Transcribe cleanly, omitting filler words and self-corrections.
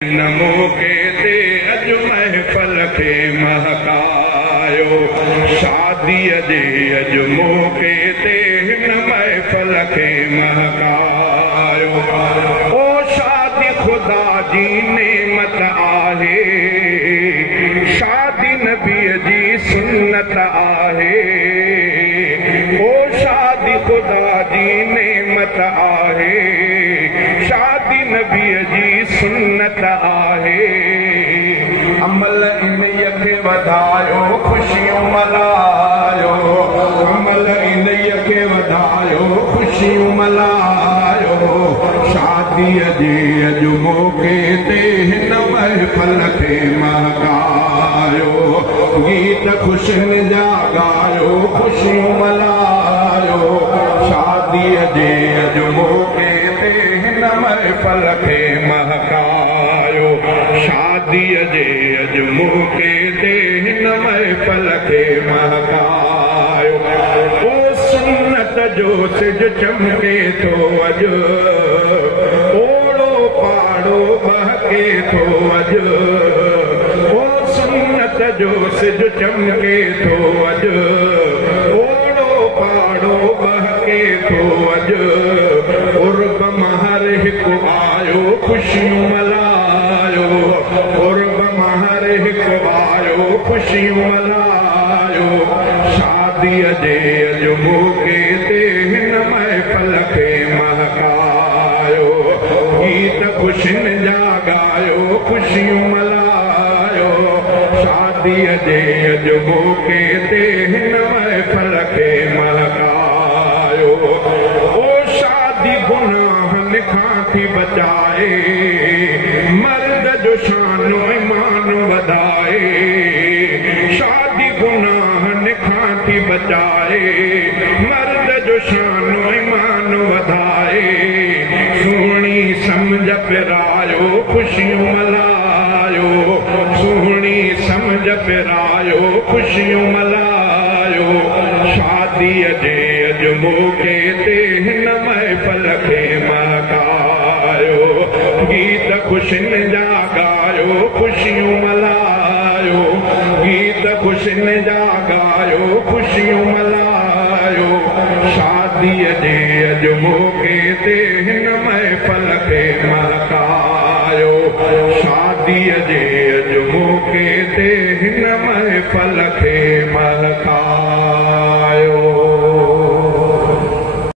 मौके ते अज महफल खे महकायो। शादीअ जे अज मौके ते हिन महफल खे महकायो। ओ शादी खुदा जी नेमत आहे, शादी नबीअ जी सुन्नत आहे। ओ शादी खुदा जी नेमत आहे, शादी नबीअ जी सुन्नत आहे। अमल इन्हीअ खे वधायो, ख़ुशियूं मल्हायो। अमल इन्हीअ खे वधायो, ख़ुशियूं मल्हायो। शादीअ जे अॼु मौके ते हिन महफल खे महकायो। गीत ख़ुशियुनि जा ॻायो, ख़ुशियूं मल्हायो। शादीअ जे अॼु मौके ते हिन महफल खे महकायो। शादीअ जे अॼु मौके ते हिन महफल खे महकायो। ओ सुन्नत जो सिज चमके थो अॼु, ओड़ो पाड़ो बहके थो अॼु। ओ सुन्नत जो सिज चमके थो अॼु, ओड़ो पाड़ो बहके थो अॼु। उर्ब महर हिकु आयो, ख़ुशियूं मल्हायो। उर्ब महर हिकु आयो, ख़ुशियूं मल्हायो। शादीअ जे अॼु मौके ते हिन महफल खे महकायो। गीत ख़ुशियुनि जा ॻायो, ख़ुशियूं मल्हायो। शादीअ जे अॼु मौके ते हिन महफल खे महकायो। ओ शादी गुनाहनि खां थी बचाए, मर्द जो शानो ईमान वधाए। शादी गुनाहनि खां थी बचाए, मर्द जो शानो ईमान वधाए। सुहिणी सम्झ पिरायो, ख़ुशियूं मल्हायो। सुहिणी सम्झ पिरायो, ख़ुशियूं मल्हायो। शादीअ जे अॼु मौके ते हिन महफल खे महकायो। गीत ख़ुशियुनि जा ॻायो, ख़ुशियूं मल्हायो। गीत ख़ुशियुनि जा ॻायो, ख़ुशियूं मल्हायो। शादीअ जे अॼु मौके ते हिन महफल खे महकायो। शादीअ जे अॼु मौके ते हिन महफल खे महकायो।